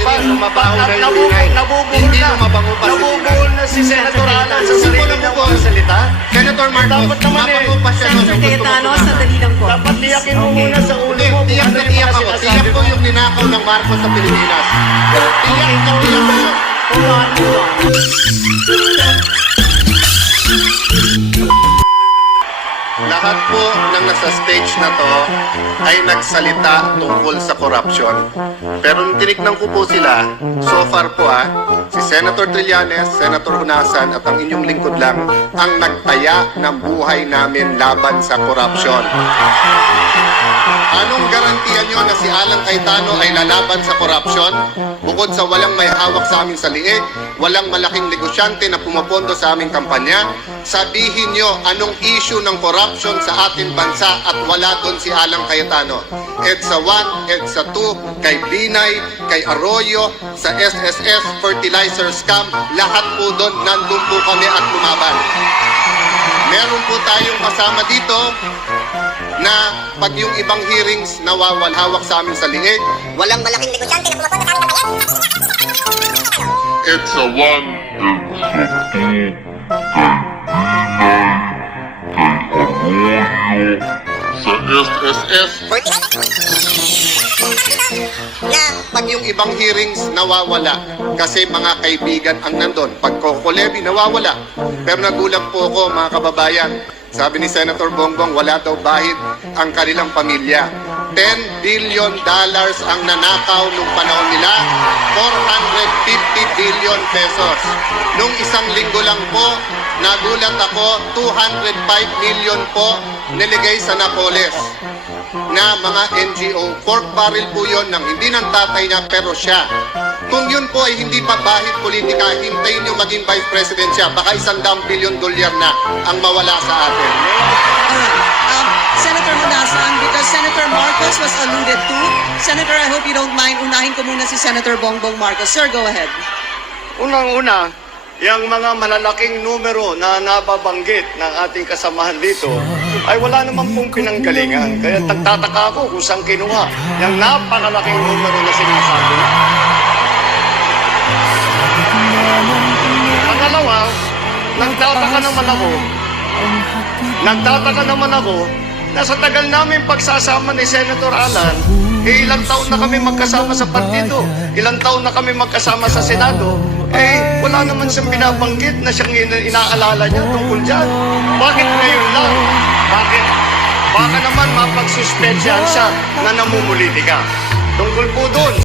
hearing, lumabaho na yung ingay. Hindi lumabango pa sa Nabubuhol na si Senator Alan sa sarili niya mga salita. Senator Marcos, Dapat naman mabango pa siya Senator Cayetano, sandali lang po. Dapat tiyakin mo muna sa ulo Hindi, mo. tiyak na tiyak ako. Tiyak ko yung ninakaw ng Marcos sa Pilipinas. Tiyak na tiyak ko yun. Hold on. Lahat po ng nasa stage na to ay nagsalita tungkol sa corruption. Pero nung tinignan ko po sila, so far po si Senator Trillanes, Senator Hunasan at ang inyong lingkod lang ang nagtaya ng buhay namin laban sa corruption. Anong garantiya nyo na si Alan Cayetano ay lalaban sa corruption? Bukod sa walang may hawak sa amin sa liig, walang malaking negosyante na pumapondo sa aming kampanya, sabihin nyo anong issue ng corruption sa ating bansa at wala doon si Alan Cayetano. EDSA 1, EDSA 2, kay Binay, kay Arroyo, sa SSS fertilizer scam, lahat po doon, nandun po kami at lumaban. Meron po tayong kasama dito na pag yung ibang hearings nawawalhawak sa amin sa liig, Walang malaking negosyante na pumapunta sa aming kampanya. EDSA 1, EDSA 2, kay Arroyo, sa SSS, Na pag yung ibang hearings nawawala kasi mga kaibigan ang nandun. Pag Coco Levy nawawala. Pero nagulat po ako mga kababayan. Sabi ni Senator Bongbong wala daw bahid ang kanilang pamilya. $10 billion ang nanakaw nung panahon nila. 450 billion pesos. Nung isang linggo lang po, nagulat ako, 205 million po niligay sa Napoles na mga NGO. Pork barrel po yun ng hindi ng tatay niya pero siya. Kung yun po ay hindi pa bahid politika, hintayin nyo maging vice president siya. Baka $100 billion na ang mawala sa atin. Senator Hunasan, because Senator Marcos was alluded to. Senator, I hope you don't mind, unahin ko muna si Senator Bongbong Marcos. Sir, go ahead. Unang-una, yung mga malalaking numero na nababanggit ng ating kasamahan dito ay wala naman pong pinanggalingan. Kaya nagtataka ako kung saan kinuha yung napakalaking numero na sinasabi. Pangalawa, nagtataka naman ako na sa tagal namin pagsasama ni Senator Alan, ilang taon na kami magkasama sa partido, ilang taon na kami magkasama sa Senado, wala naman siyang binabanggit na siyang inaalala niya tungkol dyan. Bakit ngayon lang? Bakit? Baka naman mapagsuspensyahan siya na namumulitika. Tungkol po doon.